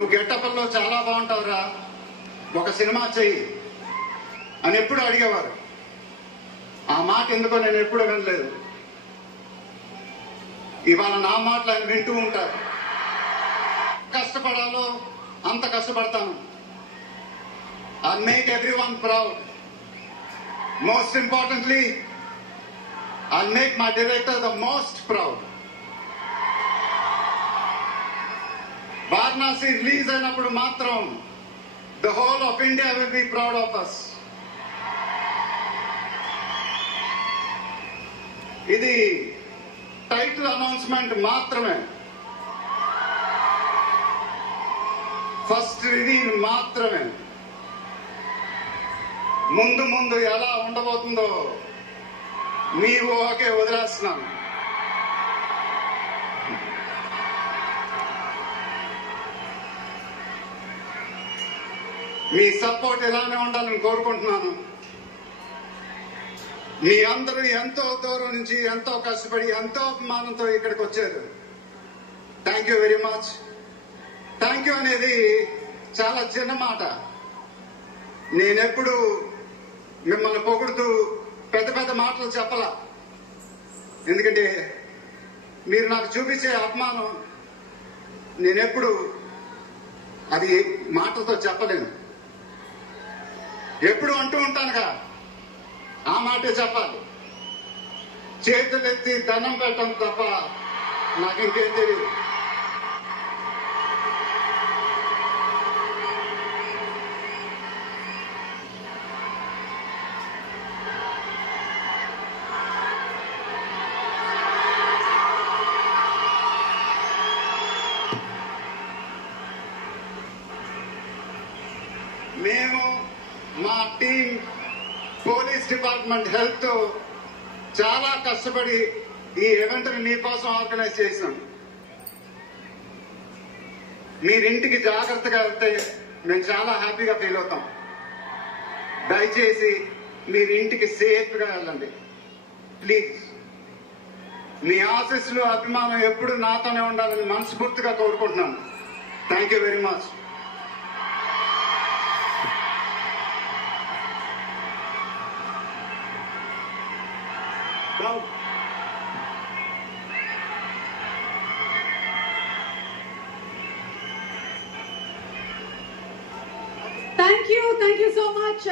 నువ్వు గెట్టపల్లో చాలా బాగుంటావురా, ఒక సినిమా చెయ్యి అని ఎప్పుడు అడిగేవారు. ఆ మాట ఎందుకో నేను ఎప్పుడు వినలేదు. ఇవాళ నా మాటలు ఆయన వింటూ ఉంటారు. కష్టపడాలో అంత కష్టపడతాను. I make everyone proud. Most importantly I make my director the most proud. Varanasi release అయినప్పుడు మాత్రం the whole of India will be proud of us. ఇది టైటిల్ అనౌన్స్మెంట్ మాత్రమే, ఫస్ట్ రిలీజ్ మాత్రమే. ముందు ముందు ఎలా ఉండబోతుందో మీ ఊహకే వదిలేస్తున్నాను. మీ సపోర్ట్ ఇలానే ఉండాలని కోరుకుంటున్నాను. మీ అందరూ ఎంతో దూరం నుంచి ఎంతో కష్టపడి ఎంతో అభిమానంతో ఇక్కడికి వచ్చారు. Thank you very much. Thank you అనేది చాలా చిన్న మాట. నేనెప్పుడు మిమ్మల్ని పొగుడుతూ పెద్ద పెద్ద మాటలు చెప్పలా. ఎందుకంటే మీరు నాకు చూపించే అభిమానం నేనెప్పుడు అది మాటలతో చెప్పలేను. ఎప్పుడు అంటూ ఉంటానుగా, ఆ మాటే చెప్పాలి. చేతులెత్తి దండం పెట్టడం తప్ప నాకు ఇంకేం తెలియదు. మేము మా టీం పోలీస్ డిపార్ట్మెంట్ హెల్త్ తో చాలా కష్టపడి ఈ ఈవెంట్ ని మీకోసం ఆర్గనైజ్ చేసాం. మీరింటికి జాగ్రత్తగా వెళ్తే మేము చాలా హ్యాపీగా ఫీల్ అవుతాం. దయచేసి మీరింటికి సేఫ్ గా వెళ్ళండి ప్లీజ్. మీ ఆశీస్సులు అభిమానం ఎప్పుడు నాతోనే ఉండాలని మనస్ఫూర్తిగా కోరుకుంటున్నాను. Thank you very much. Thank you so much.